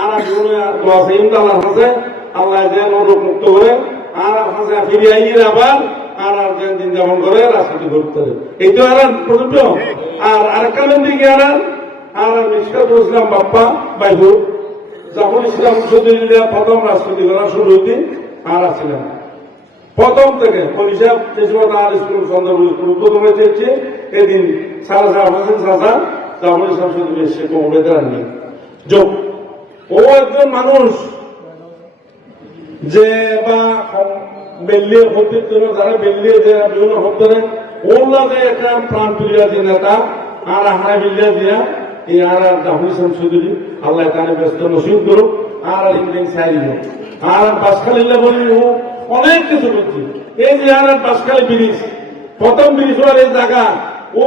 আর আল্লাহর কাছে আল্লাহ যেন রোগ মুক্ত করে, আর কাছে ফিরে আইয়ে আবার আর আর দিন যাপন করে রাস্তাটি করতে এই তো আর প্রযোজ্য আর আরেকটা দিকে আর আর ইসলাম বাপ্পা, বাইহু। যখন ইসলাম সদুল্লাহ প্রথম রাজনীতি করা শুরু হইতে, আর আছিলেন প্রথম থেকে পরিষদ যে আর স্কুল সন্ধ্যা স্কুল প্রথমে চেয়েছে এদিন সারা সারা হাসেন সাজা যখন ইসলাম সদুল্লাহ সে কমবে দেননি যোগ। ও একজন মানুষ যে বা বেল্লিয়ে হতে জন্য যারা বেল্লিয়ে যে বিভিন্ন হতে ওগুলাকে একটা প্রাণ প্রিয় যে নেতা, আর হারা বিল্লিয়া দিয়া এই আর আর চৌধুরী, আল্লাহ তাহলে ব্যস্ত নসিব করুক, আর আর ইংরেজ সাইড আর বাসখালিল্লা বলি ও অনেক কিছু করছে। এই যে আর আর ব্রিজ, প্রথম ব্রিজ হওয়ার এই জায়গা, ও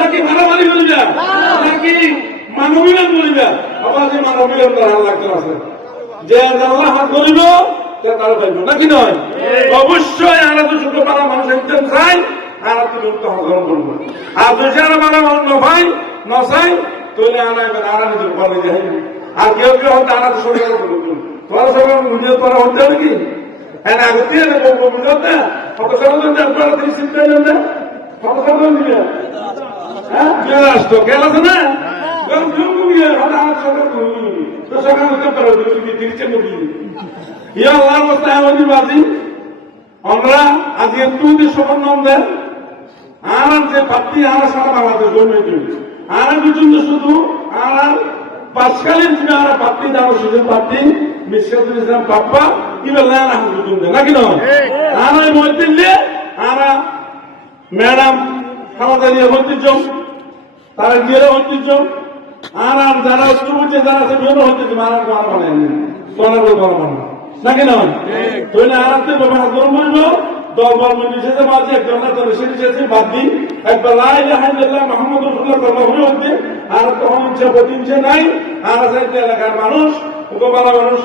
নাকি মারামারি করিবেন নাকি মানবীয় করিবেন আবার যে মানবীয় হাল লাগতে আছে। যে আল্লাহ হাত করিব তারা পাইব নাকি নয়? অবশ্যই আমরা তো পাড়া মানুষ একদম চাই আর গ্রহণ করব আর যদি আর মারা মানুষ নভাই নসাই তাহলে আনা এবার আনা নিজের ঘরে যাই আর কেউ কেউ হয়তো আনা তো সরকার তোরা সবাই নিজের তোরা হতে হবে কি হ্যাঁ আগতে বুঝতে কত আপনারা তিনি চিন্তা কত আসতো কেন আছে না কারণ কেউ কমিয়ে হয়তো আমার সরকার কমিয়ে তো সরকার হতে পারে তিরিশে কমিয়ে ইয়া আল্লাহর রাস্তায় আমাদের বাজি আমরা আজকে সবার নাম দেন আর যে পার্টি আর সারা বাংলাদেশ গভর্নমেন্ট আর পর্যন্ত শুধু আর পাঁচকালীন যে আর পার্টি যারা শুধু পার্টি মিসকাতুল ইসলাম পাপ্পা ইবেল না নাকি নয় আর ওই মধ্যে আর ম্যাডাম আমাদের ইয়ে তারা গিয়ে ঐতিহ্য। আর আর যারা উত্তরপূর্বে যারা আছে বিভিন্ন ঐতিহ্য মানে তোলার করে বলা নাকি নয়? তুই না আর তুই ব্যবহার করুন বলব দরবার একজন না তো এসে এসেছে বাদ দিন। একবার লাই আলহামদুলিল্লাহ মোহাম্মদ রসুল্লাহ কথা হয়ে হচ্ছে আর তখন ইচ্ছা প্রতিচ্ছে নাই আর আছে এলাকার মানুষ উপমালা মানুষ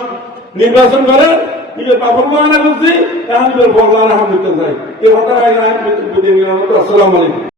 নির্বাচন করে নিজের বাপর বাগানা করছি এখন নিজের বড় আলহামদুলিল্লাহ এই কথা আসসালামু আলাইকুম।